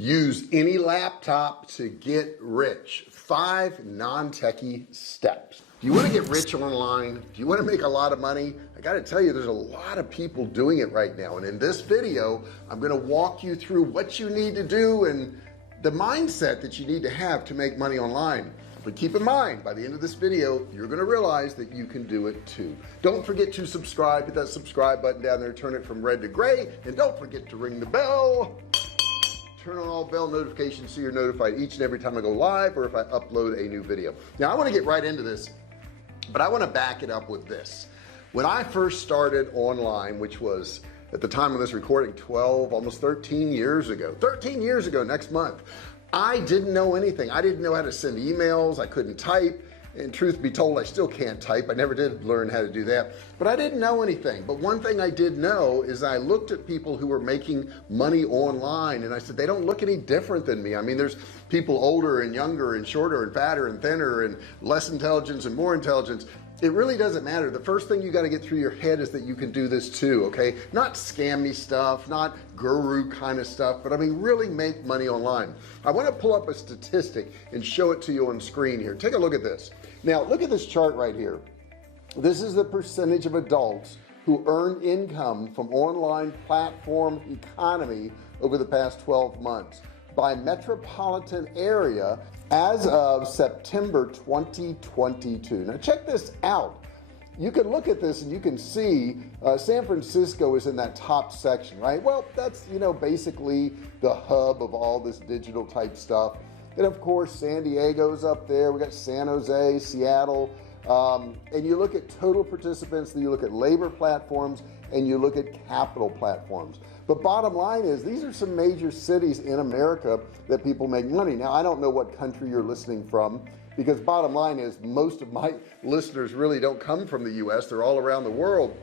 Use any laptop to get rich. 5 non-techy steps. Do you want to get rich online? Do you want to make a lot of money? I got to tell you, there's a lot of people doing it right now. And in this video, I'm going to walk you through what you need to do and the mindset that you need to have to make money online. But keep in mind, by the end of this video, you're going to realize that you can do it too. Don't forget to subscribe. Hit that subscribe button down there, turn it from red to gray, and don't forget to ring the bell. Turn on all bell notifications so you're notified each and every time I go live or if I upload a new video. Now I want to get right into this, but I want to back it up with this. When I first started online, which was at the time of this recording 12, almost 13 years ago, next month, I didn't know anything. I didn't know how to send emails. I couldn't type. And truth be told, I still can't type. I never did learn how to do that, but I didn't know anything. But one thing I did know is I looked at people who were making money online and I said, they don't look any different than me. I mean, there's people older and younger and shorter and fatter and thinner and less intelligence and more intelligence. It really doesn't matter. The first thing you got to get through your head is that you can do this too. Okay, not scammy stuff, not guru kind of stuff, but I mean really make money online. I want to pull up a statistic and show it to you on screen here. Take a look at this. Now look at this chart right here. This is the percentage of adults who earn income from online platform economy over the past 12 months by metropolitan area as of September 2022. Now check this out. You can look at this and you can see San Francisco is in that top section, right? Well, that's, you know, basically the hub of all this digital type stuff. And of course, San Diego's up there. We got San Jose, Seattle. And you look at total participants, then you look at labor platforms, and you look at capital platforms. But bottom line is these are some major cities in America that people make money. Now, I don't know what country you're listening from, because bottom line is most of my listeners really don't come from the US. They're all around the world.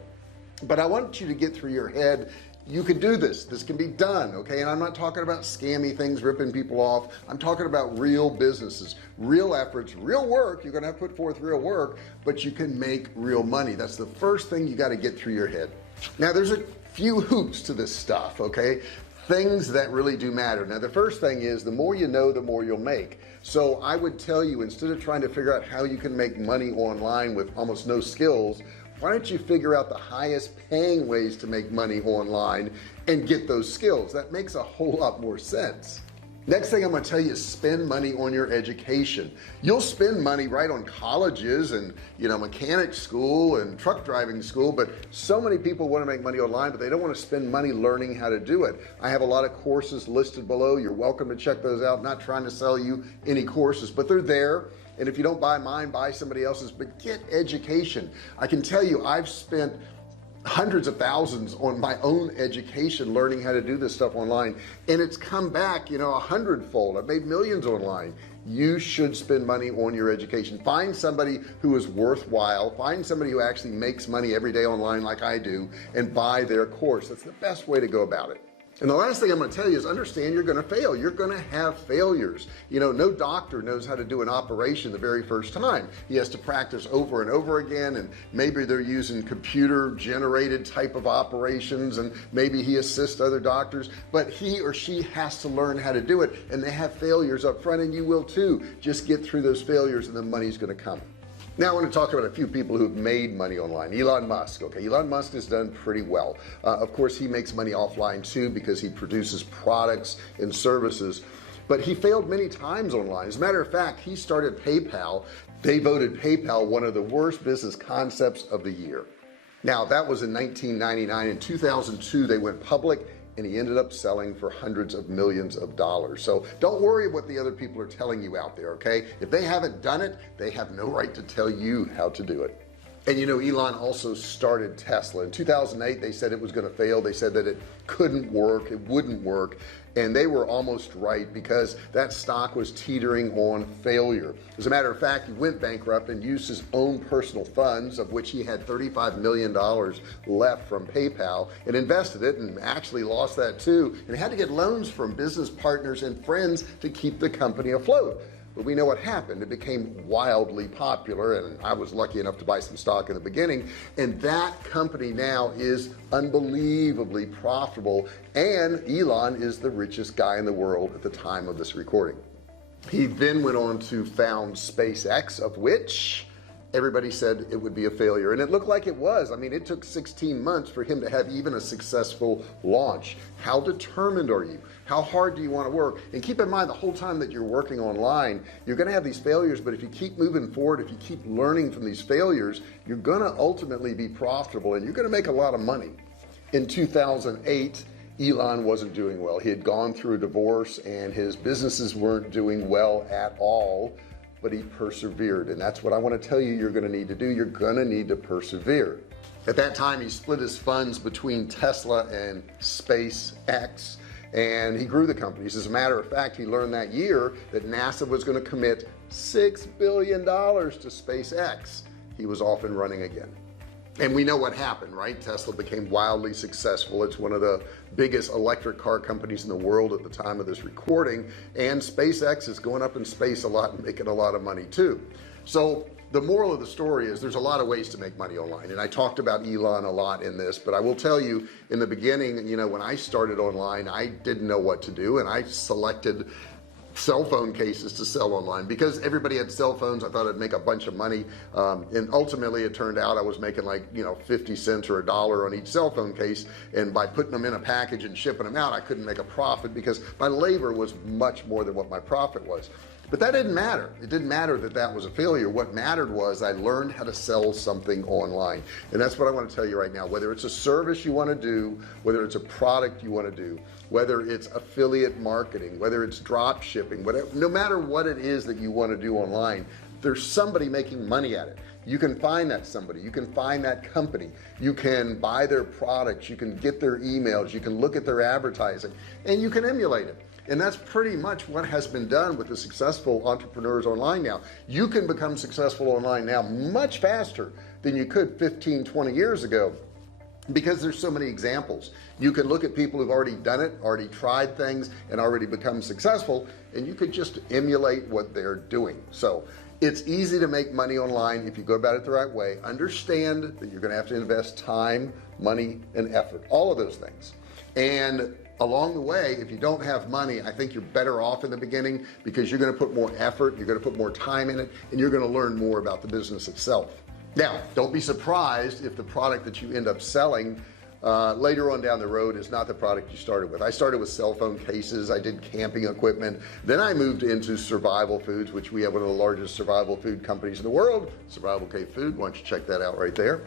But I want you to get through your head, you can do this. This can be done. Okay. And I'm not talking about scammy things, ripping people off. I'm talking about real businesses, real efforts, real work. You're going to have to put forth real work, but you can make real money. That's the first thing you got to get through your head. Now there's a few hoops to this stuff. Okay. Things that really do matter. Now the first thing is the more you know, the more you'll make. So I would tell you, instead of trying to figure out how you can make money online with almost no skills, why don't you figure out the highest paying ways to make money online and get those skills? That makes a whole lot more sense. Next thing I'm going to tell you is spend money on your education. You'll spend money right on colleges and, you know, mechanic school and truck driving school, but so many people want to make money online, but they don't want to spend money learning how to do it. I have a lot of courses listed below. You're welcome to check those out. Not trying to sell you any courses, but they're there. And if you don't buy mine, buy somebody else's, but get education. I can tell you, I've spent hundreds of thousands on my own education learning how to do this stuff online, and it's come back, you know, 100-fold. I've made millions online. You should spend money on your education. Find somebody who is worthwhile. Find somebody who actually makes money every day online like I do, and buy their course. That's the best way to go about it. And the last thing I'm going to tell you is understand you're going to fail. You're going to have failures. You know, no doctor knows how to do an operation the very first time. He has to practice over and over again, and maybe they're using computer generated type of operations, and maybe he assists other doctors, but he or she has to learn how to do it, and they have failures up front, and you will too. Just get through those failures and the money's going to come. Now I want to talk about a few people who've made money online. Elon Musk. Okay, Elon Musk has done pretty well. Of course, he makes money offline too because he produces products and services, but he failed many times online. As a matter of fact, he started PayPal. They voted PayPal one of the worst business concepts of the year. Now that was in 1999. In 2002, they went public, and he ended up selling for hundreds of millions of dollars. So don't worry what the other people are telling you out there. Okay, if they haven't done it, they have no right to tell you how to do it. And you know, Elon also started Tesla. In 2008, they said it was going to fail. They said that it couldn't work, it wouldn't work. And they were almost right, because that stock was teetering on failure. As a matter of fact, he went bankrupt and used his own personal funds, of which he had $35 million left from PayPal, and invested it, and actually lost that too, and had to get loans from business partners and friends to keep the company afloat. but we know what happened. It became wildly popular, and I was lucky enough to buy some stock in the beginning, and that company now is unbelievably profitable, and Elon is the richest guy in the world at the time of this recording. He then went on to found SpaceX, of which everybody said it would be a failure, and it looked like it was. I mean, it took 16 months for him to have even a successful launch. How determined are you? How hard do you want to work? And keep in mind, the whole time that you're working online, you're going to have these failures, but if you keep moving forward, if you keep learning from these failures, you're going to ultimately be profitable, and you're going to make a lot of money. In 2008, Elon wasn't doing well. He had gone through a divorce, and his businesses weren't doing well at all, but he persevered, and that's what I want to tell you you're going to need to do. You're going to need to persevere. At that time, he split his funds between Tesla and SpaceX, and he grew the companies. As a matter of fact, he learned that year that NASA was going to commit $6 billion to SpaceX. He was off and running again. And we know what happened, right? Tesla became wildly successful. It's one of the biggest electric car companies in the world at the time of this recording, and SpaceX is going up in space a lot and making a lot of money too. So the moral of the story is there's a lot of ways to make money online, and I talked about Elon a lot in this, but I will tell you, in the beginning, you know, when I started online, I didn't know what to do, and I selected cell phone cases to sell online because everybody had cell phones. I thought I'd make a bunch of money, and ultimately it turned out I was making like 50 cents or $1 on each cell phone case, and by putting them in a package and shipping them out, I couldn't make a profit because my labor was much more than what my profit was. But that didn't matter. It didn't matter that that was a failure. What mattered was I learned how to sell something online, and that's what I want to tell you right now. Whether it's a service you want to do, whether it's a product you want to do, whether it's affiliate marketing, whether it's drop shipping, whatever, no matter what it is that you want to do online, there's somebody making money at it. You can find that somebody, you can find that company, you can buy their products, you can get their emails, you can look at their advertising, and you can emulate it. And that's pretty much what has been done with the successful entrepreneurs online now. You can become successful online now much faster than you could 15, 20 years ago, because there's so many examples. You can look at people who've already done it, already tried things, and already become successful, and you could just emulate what they're doing. So it's easy to make money online if you go about it the right way. Understand that you're going to have to invest time, money, and effort, all of those things. And along the way, if you don't have money, I think you're better off in the beginning because you're going to put more effort, you're going to put more time in it, and you're going to learn more about the business itself. Now, don't be surprised if the product that you end up selling later on down the road is not the product you started with. I started with cell phone cases, I did camping equipment, then I moved into survival foods, which we have one of the largest survival food companies in the world, Survivalcave Food. Why don't you check that out right there.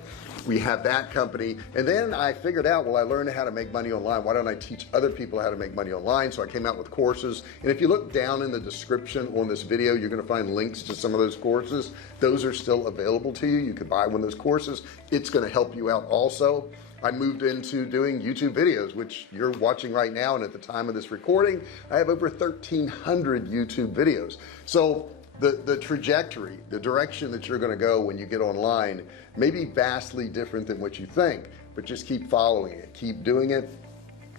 We have that company, and then I figured out, well, I learned how to make money online. Why don't I teach other people how to make money online? So I came out with courses, and if you look down in the description on this video, you're going to find links to some of those courses. Those are still available to you. You can buy one of those courses. It's going to help you out also. I moved into doing YouTube videos, which you're watching right now, and at the time of this recording, I have over 1,300 YouTube videos. So the trajectory, the direction that you're going to go when you get online may be vastly different than what you think, but just keep following it, keep doing it,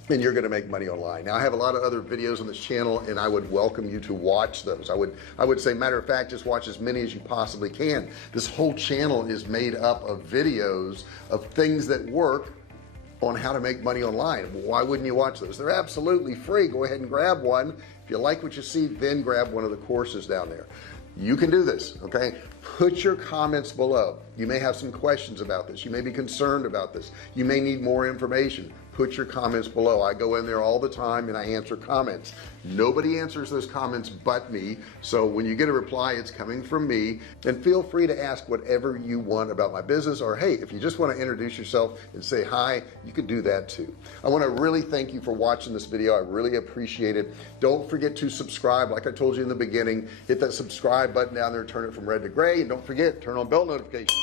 and you're going to make money online. Now, I have a lot of other videos on this channel, and I would welcome you to watch those. I would say, matter of fact, just watch as many as you possibly can. This whole channel is made up of videos of things that work on how to make money online. Why wouldn't you watch those? They're absolutely free. Go ahead and grab one. If you like what you see, then grab one of the courses down there. You can do this, okay? Put your comments below. You may have some questions about this. You may be concerned about this. You may need more information. Put your comments below. I go in there all the time and I answer comments. Nobody answers those comments but me. So when you get a reply, it's coming from me. And feel free to ask whatever you want about my business, or hey, if you just want to introduce yourself and say hi, you can do that too. I want to really thank you for watching this video. I really appreciate it. Don't forget to subscribe. Like I told you in the beginning, hit that subscribe button down there, turn it from red to gray, and don't forget, turn on bell notifications.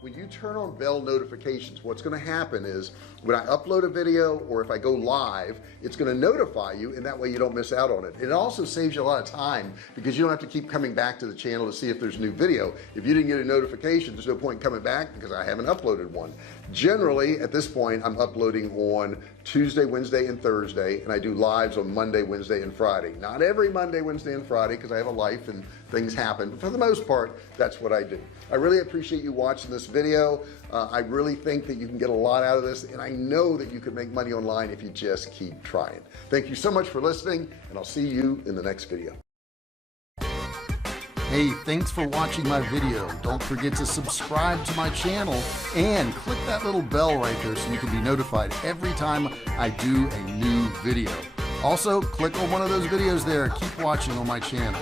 When you turn on bell notifications, what's going to happen is when I upload a video or if I go live, it's going to notify you, and that way you don't miss out on it. It also saves you a lot of time because you don't have to keep coming back to the channel to see if there's new video. If you didn't get a notification, there's no point coming back because I haven't uploaded one. Generally, at this point, I'm uploading on Tuesday, Wednesday, and Thursday, and I do lives on Monday, Wednesday, and Friday. Not every Monday, Wednesday, and Friday, because I have a life and things happen, but for the most part, that's what I do. I really appreciate you watching this video. I really think that you can get a lot out of this, and I know that you can make money online if you just keep trying. Thank you so much for listening, and I'll see you in the next video. Hey, thanks for watching my video. Don't forget to subscribe to my channel and click that little bell right there so you can be notified every time I do a new video. Also, click on one of those videos there. Keep watching on my channel.